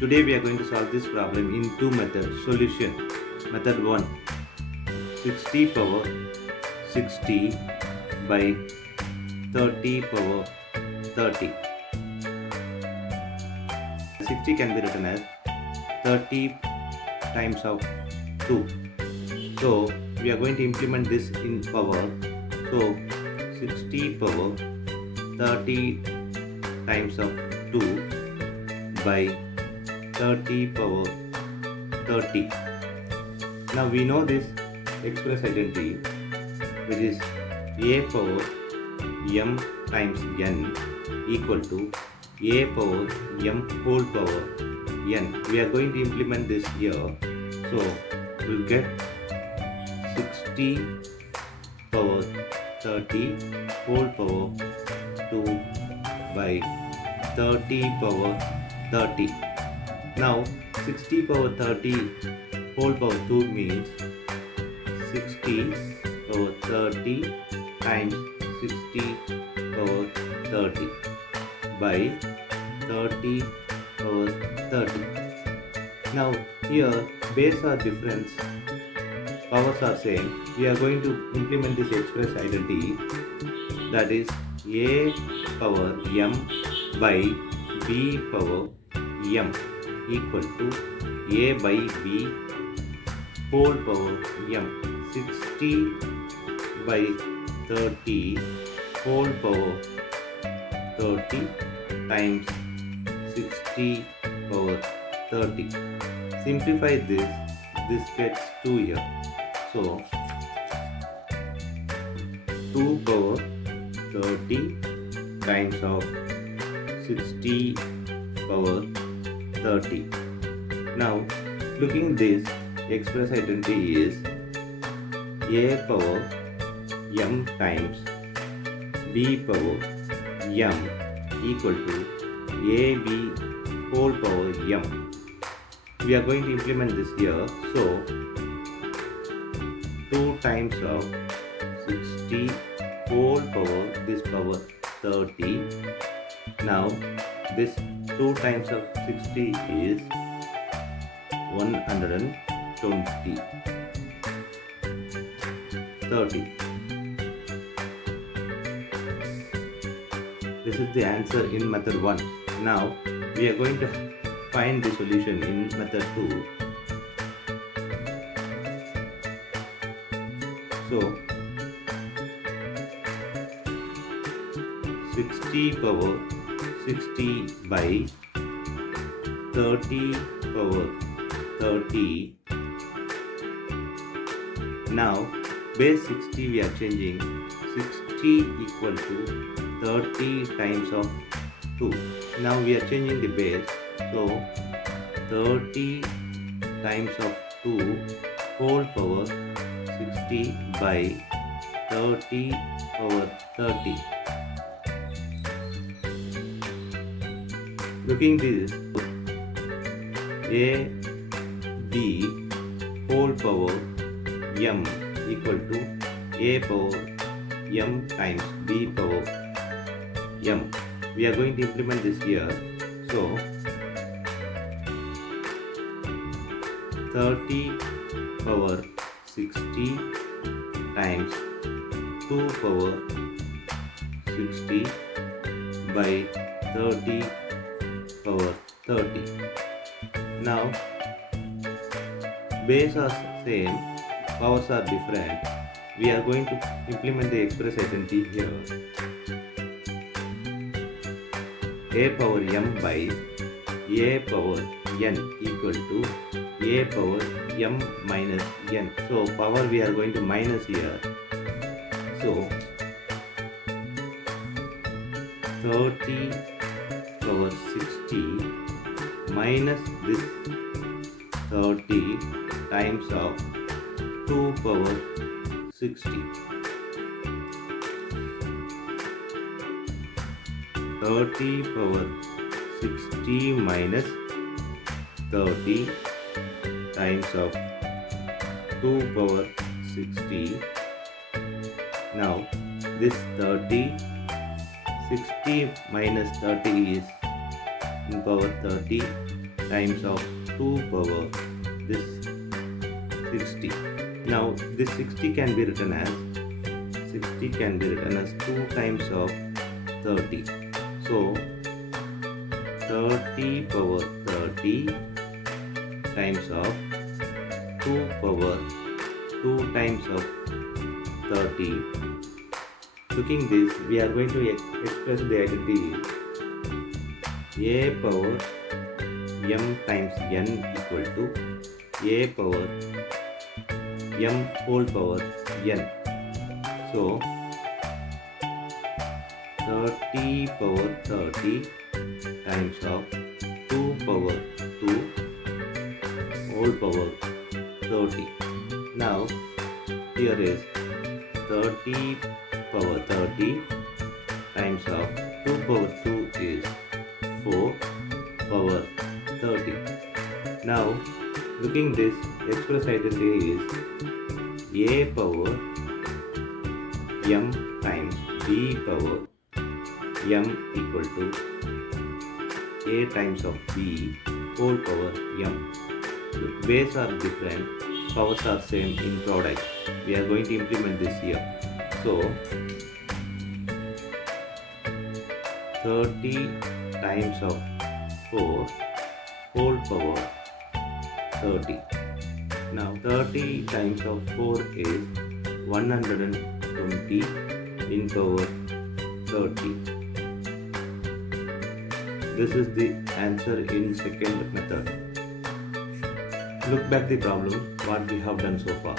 Today we are going to solve this problem in two methods. Solution. Method 1. 60 power 60 by 30 power 30. 60 can be written as 30 times of 2. So we are going to implement this in power. So 60 power 30 times of 2 by 30 power 30. Now we know this express identity, which is a power m times n equal to a power m whole power n. We are going to implement this here. So we'll get 60 power 30 whole power 2 by 30 power 30. Now 60 power 30 whole power 2 means 60 power 30 times 60 power 30 by 30 power 30. Now here base are different, powers are same. We are going to implement this express identity, that is a power m by b power m equal to a by b whole power m. 60 by 30 whole power 30 times 60 power 30. Simplify this gets 2 here. So 2 power 30 times of 60 power 30. Now looking this express identity is a power m times b power m equal to ab whole power m. We are going to implement this here. So 2 times of 60 whole power this power 30. Now this 2 times of 60 is 120. 30. This is the answer in method 1. Now we are going to find the solution in method 2. So 60 power 60 by 30 power 30. Now base 60 we are changing. 60 equal to 30 times of 2. Now we are changing the base. So 30 times of 2 whole power 60 by 30 power 30. Looking this, a b whole power m equal to a power m times b power m. We are going to implement this here. So 30 power 60 times 2 power 60 by 30 power 30. Now base are same, powers are different. We are going to implement the express identity here. A power m by a power n equal to a power m minus n. So power we are going to minus here. So 30 power 60 minus this 30 times of 2 power 60. 30 power 60 minus 30 times of 2 power 60. Now this 30, 60 minus 30 is in power 30. times of 2 power this 60. Now this 60 can be written as 2 times of 30. So 30 power 30 times of 2 power 2 times of 30. Looking this, we are going to express the identity a power m times n equal to a power m whole power n. So 30 power 30 times of 2 power 2 whole power 30. Now here is 30 power 30 times of 2 power 2 is 4 power 30. Now looking this, express identity is a power m times b power m equal to a times of b whole power m. The base are different, powers are same in product. We are going to implement this here. So 30 times of 4 whole power 30. Now 30 times of 4 is 120 in power 30. This is the answer in second method. Look back the problem what we have done so far.